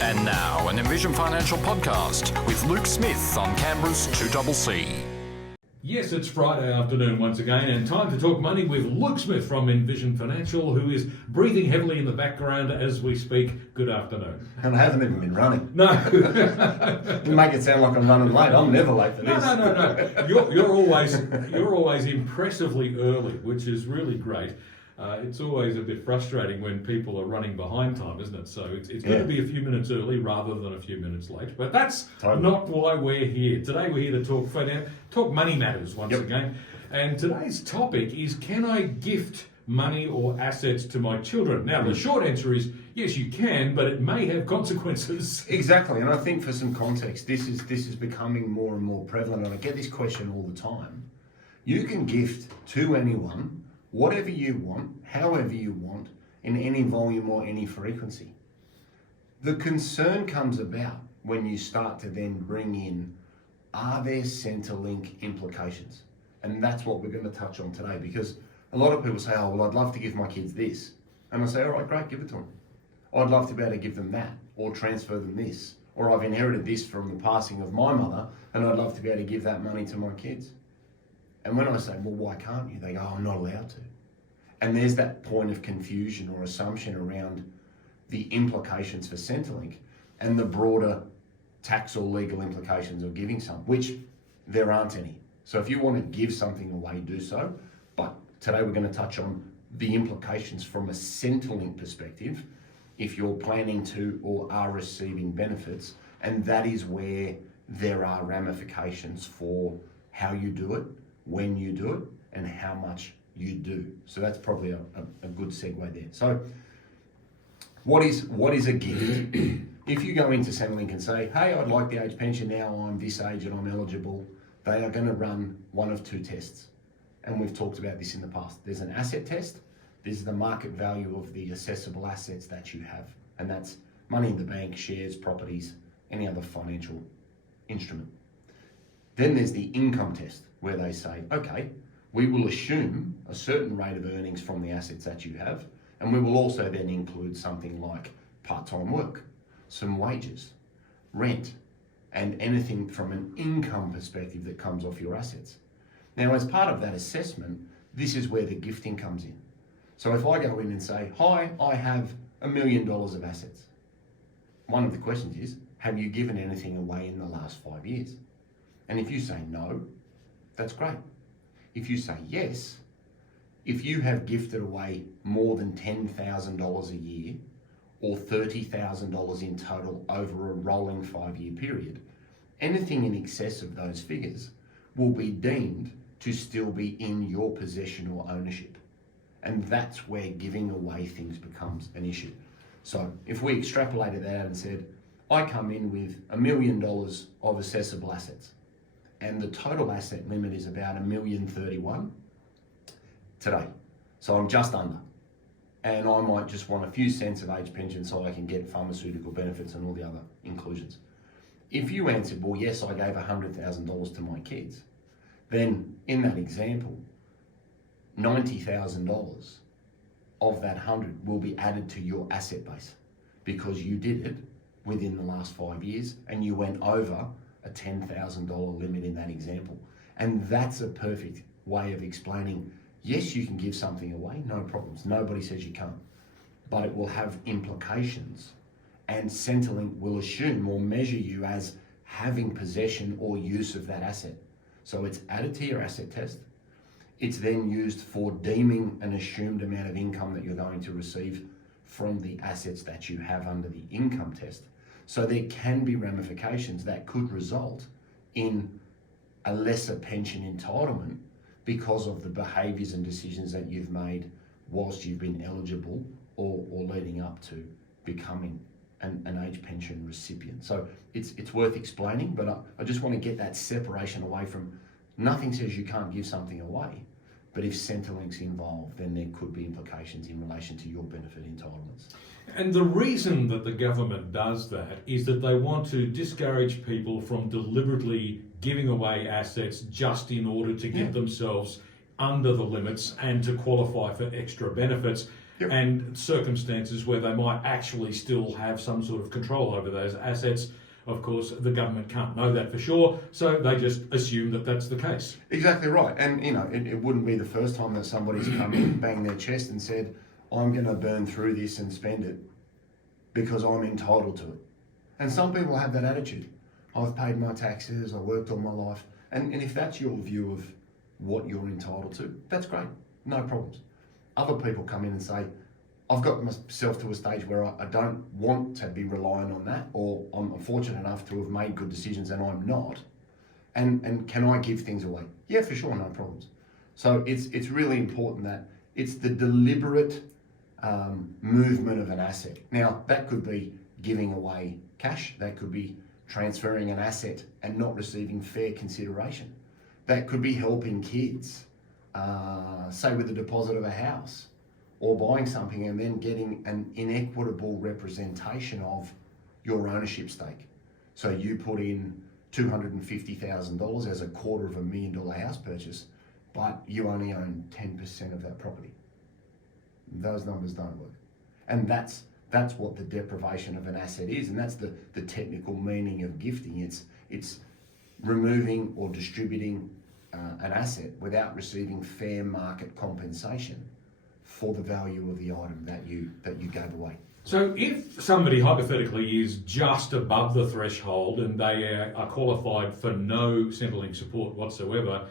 And now, an Envision Financial podcast with Luke Smith on Canberra's 2CC. Yes, it's Friday afternoon once again, and time to talk money with Luke Smith from Envision Financial, who is breathing heavily in the background as we speak. Good afternoon. And I haven't even been running. No. You make it sound like I'm running late. I'm never late for this. No. You're always impressively early, which is really great. It's always a bit frustrating when people are running behind time, isn't it? So it's good to be a few minutes early rather than a few minutes late. But that's not why we're here. Today we're here to talk money matters once again. And today's topic is, can I gift money or assets to my children? Now, the short answer is yes, you can, but it may have consequences. Exactly, and I think for some context, this is becoming more and more prevalent, and I get this question all the time. You can gift to anyone whatever you want, however you want, in any volume or any frequency. The concern comes about when you start to then bring in, are there Centrelink implications? And that's what we're going to touch on today, because a lot of people say, oh, well, I'd love to give my kids this. And I say, all right, great, give it to them. I'd love to be able to give them that, or transfer them this, or I've inherited this from the passing of my mother, and I'd love to be able to give that money to my kids. And when I say, well, why can't you? They go, I'm not allowed to. And there's that point of confusion or assumption around the implications for Centrelink and the broader tax or legal implications of giving some, which there aren't any. So if you want to give something away, do so. But today we're going to touch on the implications from a Centrelink perspective if you're planning to or are receiving benefits. And that is where there are ramifications for how you do it, when you do it, and how much you do. So that's probably a good segue there. So what is a gift? If you go into Centrelink and say, hey, I'd like the age pension now, I'm this age and I'm eligible, they are going to run one of two tests. And we've talked about this in the past. There's an asset test. This is the market value of the accessible assets that you have. And that's money in the bank, shares, properties, any other financial instrument. Then there's the income test, where they say, okay, we will assume a certain rate of earnings from the assets that you have, and we will also then include something like part-time work, some wages, rent, and anything from an income perspective that comes off your assets. Now, as part of that assessment, this is where the gifting comes in. So if I go in and say, hi, I have $1 million of assets. One of the questions is, have you given anything away in the last 5 years? And if you say no, that's great. If you say yes, if you have gifted away more than $10,000 a year or $30,000 in total over a rolling 5-year period, anything in excess of those figures will be deemed to still be in your possession or ownership. And that's where giving away things becomes an issue. So if we extrapolated that out and said, I come in with $1 million of accessible assets, and the total asset limit is about $1,031,000 today. So I'm just under. And I might just want a few cents of age pension so I can get pharmaceutical benefits and all the other inclusions. If you answered, well, yes, I gave $100,000 to my kids, then in that example, $90,000 of that 100 will be added to your asset base because you did it within the last 5 years and you went over a $10,000 limit in that example. And that's a perfect way of explaining, yes, you can give something away, no problems. Nobody says you can't, but it will have implications, and Centrelink will assume or measure you as having possession or use of that asset. So it's added to your asset test. It's then used for deeming an assumed amount of income that you're going to receive from the assets that you have under the income test. So there can be ramifications that could result in a lesser pension entitlement because of the behaviours and decisions that you've made whilst you've been eligible or leading up to becoming an age pension recipient. So it's worth explaining, but I just want to get that separation away from, nothing says you can't give something away, but if Centrelink's involved, then there could be implications in relation to your benefit entitlements. And the reason that the government does that is that they want to discourage people from deliberately giving away assets just in order to get themselves under the limits and to qualify for extra benefits. Yep. and circumstances where they might actually still have some sort of control over those assets. Of course, the government can't know that for sure, so they just assume that that's the case. Exactly right. And, it wouldn't be the first time that somebody's come in, banged their chest and said, I'm going to burn through this and spend it because I'm entitled to it. And some people have that attitude. I've paid my taxes, I worked all my life. And if that's your view of what you're entitled to, that's great, no problems. Other people come in and say, I've got myself to a stage where I don't want to be relying on that, or I'm fortunate enough to have made good decisions and I'm not. And can I give things away? Yeah, for sure, no problems. So it's really important that it's the deliberate movement of an asset. Now, that could be giving away cash, that could be transferring an asset and not receiving fair consideration. That could be helping kids, say with the deposit of a house, or buying something and then getting an inequitable representation of your ownership stake. So you put in $250,000 as a $250,000 house purchase, but you only own 10% of that property. Those numbers don't work. And that's what the deprivation of an asset is, and that's the technical meaning of gifting. It's removing or distributing an asset without receiving fair market compensation for the value of the item that you gave away. So if somebody hypothetically is just above the threshold and they are qualified for no Centrelink support whatsoever,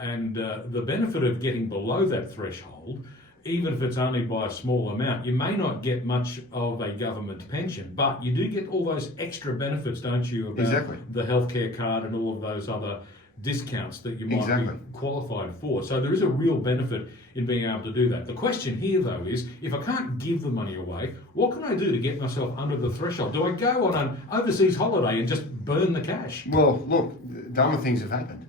and the benefit of getting below that threshold, even if it's only by a small amount, you may not get much of a government pension, but you do get all those extra benefits, don't you, about Exactly. the healthcare card and all of those other discounts that you might Exactly. be qualified for. So there is a real benefit in being able to do that. The question here, though, is if I can't give the money away, what can I do to get myself under the threshold? Do I go on an overseas holiday and just burn the cash? Well, look, dumber things have happened.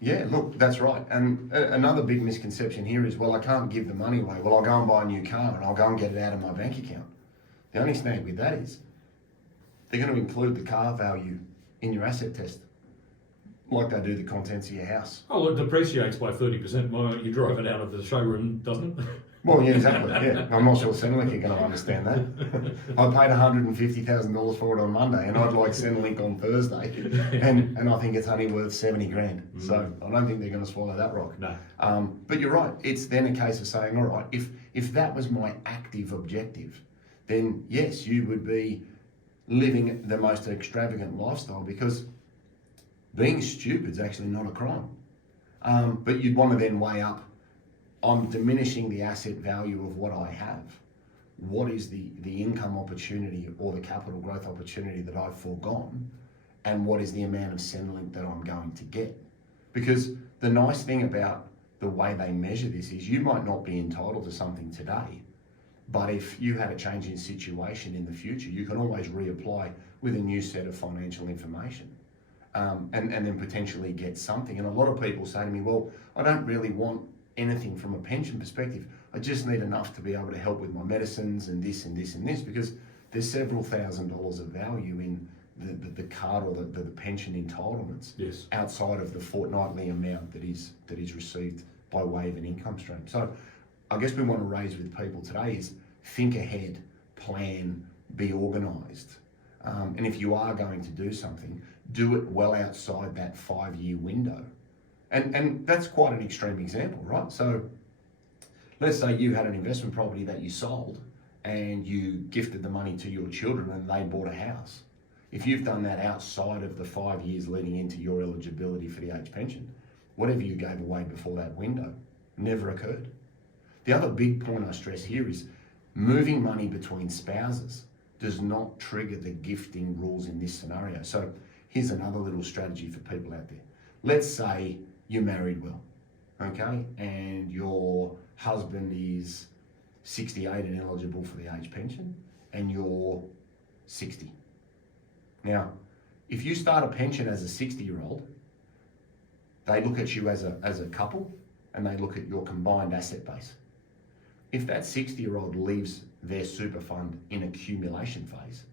Yeah, look, that's right. And another big misconception here is, well, I can't give the money away. Well, I'll go and buy a new car and I'll go and get it out of my bank account. The only snag with that is they're going to include the car value in your asset test, like they do the contents of your house. Oh, it depreciates by 30% the moment you drive it out of the showroom, doesn't it? Well, yeah, exactly. Yeah, I'm not sure Centrelink are going to understand that. I paid $150,000 for it on Monday, and I'd like Centrelink on Thursday, and I think it's only worth $70,000. So I don't think they're going to swallow that rock. No. But you're right. It's then a case of saying, all right, if that was my active objective, then yes, you would be living the most extravagant lifestyle, because being stupid is actually not a crime. But you'd want to then weigh up, I'm diminishing the asset value of what I have. What is the income opportunity or the capital growth opportunity that I've foregone? And what is the amount of Centrelink that I'm going to get? Because the nice thing about the way they measure this is you might not be entitled to something today, but if you had a change in situation in the future, you can always reapply with a new set of financial information. And then potentially get something. And a lot of people say to me, well, I don't really want anything from a pension perspective. I just need enough to be able to help with my medicines and this and this and this, because there's several $1,000s of value in the card or the pension entitlements. Yes. Outside of the fortnightly amount that is received by way of an income stream. So I guess we want to raise with people today is think ahead, plan, be organised. And if you are going to do something, do it well outside that 5-year window. And that's quite an extreme example, right? So let's say you had an investment property that you sold and you gifted the money to your children and they bought a house. If you've done that outside of the 5 years leading into your eligibility for the age pension, whatever you gave away before that window never occurred. The other big point I stress here is moving money between spouses does not trigger the gifting rules in this scenario. So here's another little strategy for people out there. Let's say you're married well, okay, and your husband is 68 and eligible for the age pension, and you're 60. Now, if you start a pension as a 60-year-old, they look at you as a couple, and they look at your combined asset base. If that 60-year-old leaves their super fund in accumulation phase,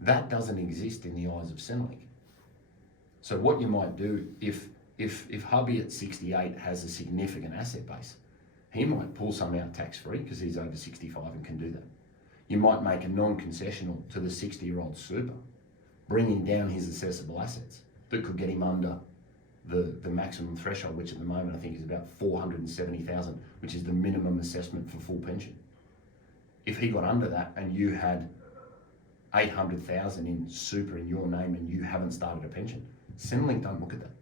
that doesn't exist in the eyes of Centrelink. So what you might do if hubby at 68 has a significant asset base, He might pull some out tax-free because he's over 65 and can do that. You might make a non-concessional to the 60-year-old super, bringing down his assessable assets that could get him under the maximum threshold, which at the moment I think is about 470,000, which is the minimum assessment for full pension. If he got under that and you had 800,000 in super in your name and you haven't started a pension, Centrelink don't look at that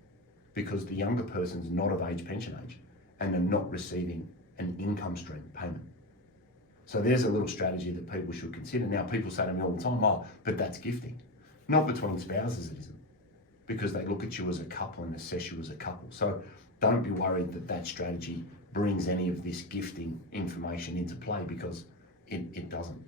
because the younger person's not of pension age and they're not receiving an income stream payment. So there's a little strategy that people should consider. Now people say to me all the time, oh, but that's gifting. Not between spouses it isn't, because they look at you as a couple and assess you as a couple. So don't be worried that that strategy brings any of this gifting information into play, because it doesn't.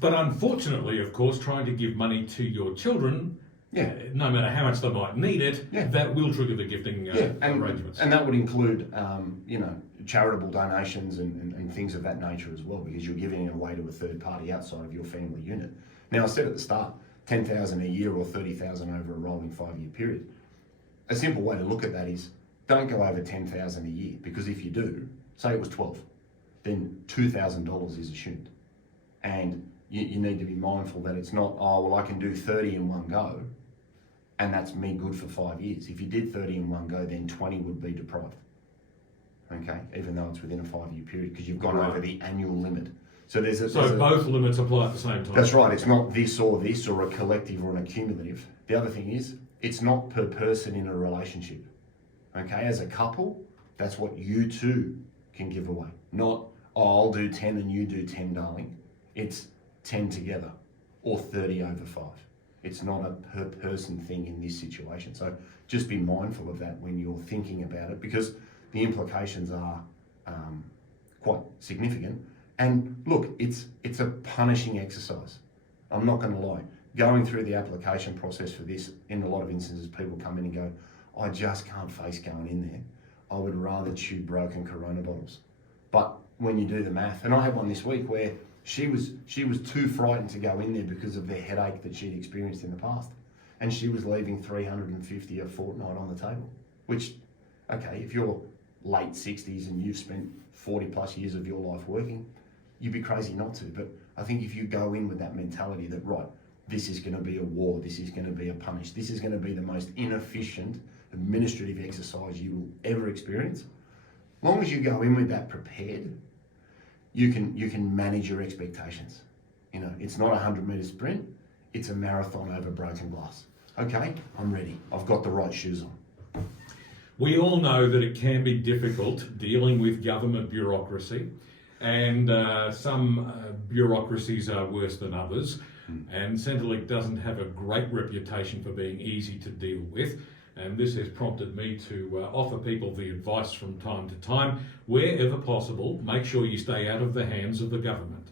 But unfortunately, of course, trying to give money to your children, no matter how much they might need it, that will trigger the gifting arrangements. And that would include, charitable donations and things of that nature as well, because you're giving it away to a third party outside of your family unit. Now, I said at the start, 10,000 a year or 30,000 over a rolling 5-year period. A simple way to look at that is don't go over 10,000 a year, because if you do, say it was 12, then $2,000 is assumed. And you need to be mindful that it's not, oh, well, I can do 30 in one go, and that's me good for 5 years. If you did 30 in one go, then 20 would be deprived. Okay, even though it's within a 5-year period, because you've gone over the annual limit. So both limits apply at the same time. That's right. It's not this or a collective or an accumulative. The other thing is, it's not per person in a relationship. Okay, as a couple, that's what you two can give away. Not, oh, I'll do 10 and you do 10, darling. It's 10 together or 30 over 5. It's not a per person thing in this situation. So just be mindful of that when you're thinking about it, because the implications are quite significant. And look, it's a punishing exercise. I'm not going to lie. Going through the application process for this, in a lot of instances, people come in and go, I just can't face going in there. I would rather chew broken Corona bottles. But when you do the math, and I had one this week where she was too frightened to go in there because of the headache that she'd experienced in the past. And she was leaving $350 a fortnight on the table, which, okay, if you're late 60s and you've spent 40 plus years of your life working, you'd be crazy not to. But I think if you go in with that mentality that, right, this is going to be a war, this is going to be a punish, this is going to be the most inefficient administrative exercise you will ever experience, as long as you go in with that prepared, you can manage your expectations. You know, it's not a 100-metre sprint, it's a marathon over broken glass. Okay, I'm ready. I've got the right shoes on. We all know that it can be difficult dealing with government bureaucracy, and some bureaucracies are worse than others, and Centrelink doesn't have a great reputation for being easy to deal with, and this has prompted me to offer people the advice from time to time, wherever possible, make sure you stay out of the hands of the government.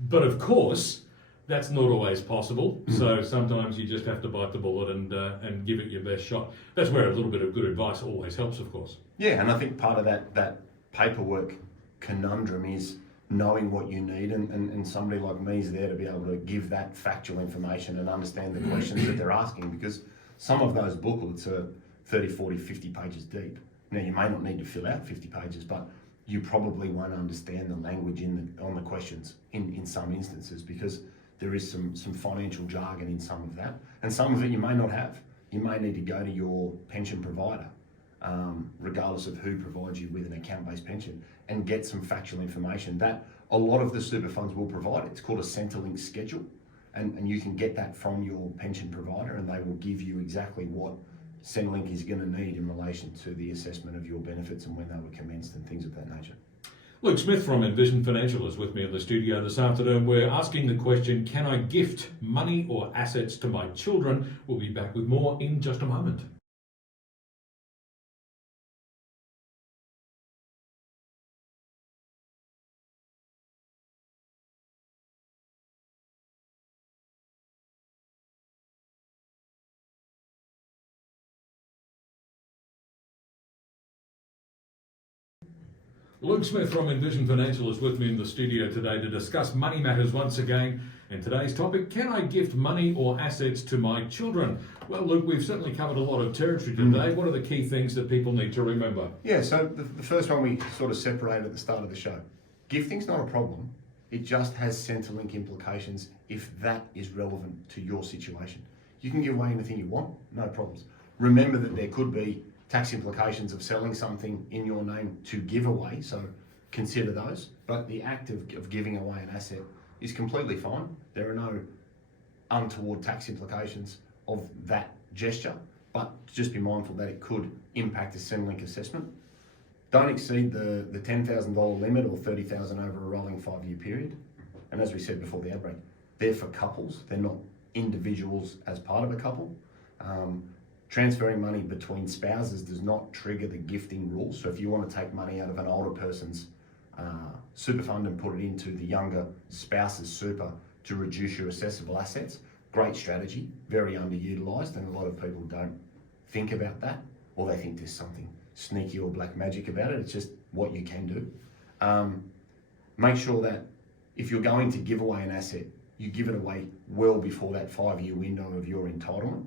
But of course, that's not always possible, so sometimes you just have to bite the bullet and give it your best shot. That's where a little bit of good advice always helps, of course. Yeah, and I think part of that paperwork conundrum is knowing what you need, and somebody like me is there to be able to give that factual information and understand the questions that they're asking, because some of those booklets are 30, 40, 50 pages deep. Now, you may not need to fill out 50 pages, but you probably won't understand the language on the questions in some instances, because there is some financial jargon in some of that, and some of it you may not have. You may need to go to your pension provider, regardless of who provides you with an account-based pension, and get some factual information that a lot of the super funds will provide. It's called a Centrelink schedule, and you can get that from your pension provider, and they will give you exactly what Centrelink is going to need in relation to the assessment of your benefits and when they were commenced and things of that nature. Luke Smith from Envision Financial is with me in the studio this afternoon. We're asking the question, can I gift money or assets to my children? We'll be back with more in just a moment. Luke Smith from Envision Financial is with me in the studio today to discuss money matters once again. And today's topic, can I gift money or assets to my children? Well, Luke, we've certainly covered a lot of territory today. What are the key things that people need to remember? Yeah, so the first one we sort of separated at the start of the show. Gifting's not a problem. It just has Centrelink implications if that is relevant to your situation. You can give away anything you want, no problems. Remember that there could be tax implications of selling something in your name to give away, so consider those. But the act of giving away an asset is completely fine. There are no untoward tax implications of that gesture, but just be mindful that it could impact a Centrelink assessment. Don't exceed the $10,000 limit or $30,000 over a rolling 5-year period. And as we said before the outbreak, they're for couples. They're not individuals as part of a couple. Transferring money between spouses does not trigger the gifting rules. So if you want to take money out of an older person's super fund and put it into the younger spouse's super to reduce your assessable assets, great strategy, very underutilised, and a lot of people don't think about that, or they think there's something sneaky or black magic about it. It's just what you can do. Make sure that if you're going to give away an asset, you give it away well before that 5-year window of your entitlement,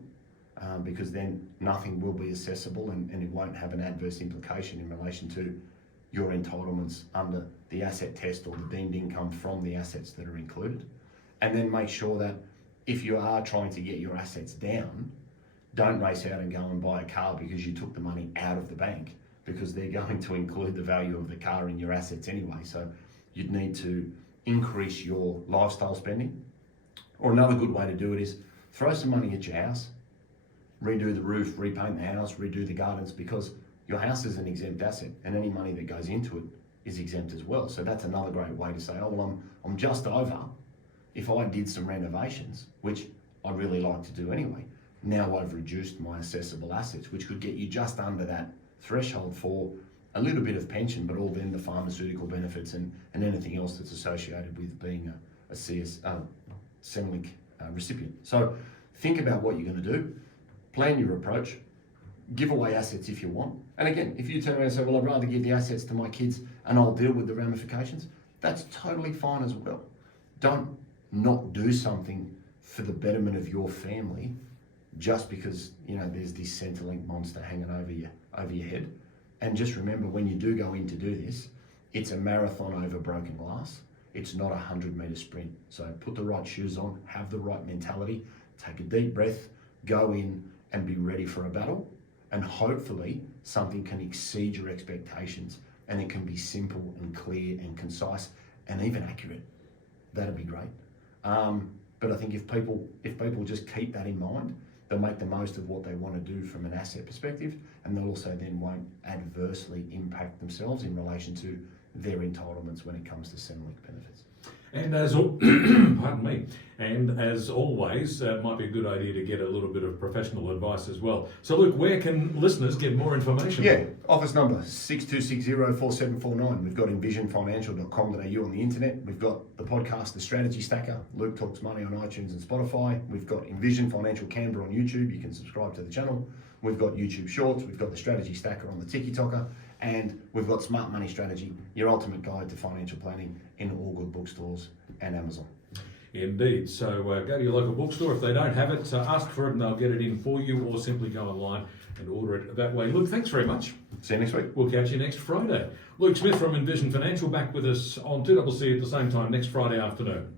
because then nothing will be accessible and it won't have an adverse implication in relation to your entitlements under the asset test or the deemed income from the assets that are included. And then make sure that if you are trying to get your assets down, don't race out and go and buy a car because you took the money out of the bank, because they're going to include the value of the car in your assets anyway. So you'd need to increase your lifestyle spending. Or another good way to do it is throw some money at your house, redo the roof, repaint the house, redo the gardens, because your house is an exempt asset and any money that goes into it is exempt as well. So that's another great way to say, oh, well, I'm just over. If I did some renovations, which I'd really like to do anyway, now I've reduced my assessable assets, which could get you just under that threshold for a little bit of pension, but all then the pharmaceutical benefits and anything else that's associated with being a Centrelink recipient. So think about what you're going to do, plan your approach, give away assets if you want. And again, if you turn around and say, well, I'd rather give the assets to my kids and I'll deal with the ramifications, that's totally fine as well. Don't not do something for the betterment of your family just because, there's this Centrelink monster hanging over your head. And just remember, when you do go in to do this, it's a marathon over broken glass. It's not a 100-metre sprint. So put the right shoes on, have the right mentality, take a deep breath, go in and be ready for a battle. And hopefully something can exceed your expectations and it can be simple and clear and concise and even accurate. That'd be great. But I think if people just keep that in mind, they'll make the most of what they want to do from an asset perspective, and they'll also then won't adversely impact themselves in relation to their entitlements when it comes to Centrelink benefits. And pardon me. And as always, it might be a good idea to get a little bit of professional advice as well. So, Luke, where can listeners get more information? Yeah, office number 62604749. We've got envisionfinancial.com.au on the internet. We've got the podcast, The Strategy Stacker. Luke Talks Money on iTunes and Spotify. We've got Envision Financial Canberra on YouTube. You can subscribe to the channel. We've got YouTube Shorts. We've got The Strategy Stacker on the TikToker. And we've got Smart Money Strategy, your ultimate guide to financial planning, in all good bookstores and Amazon. Indeed. So go to your local bookstore. If they don't have it, ask for it and they'll get it in for you, or simply go online and order it that way. Luke, thanks very much. See you next week. We'll catch you next Friday. Luke Smith from Envision Financial back with us on 2CC at the same time next Friday afternoon.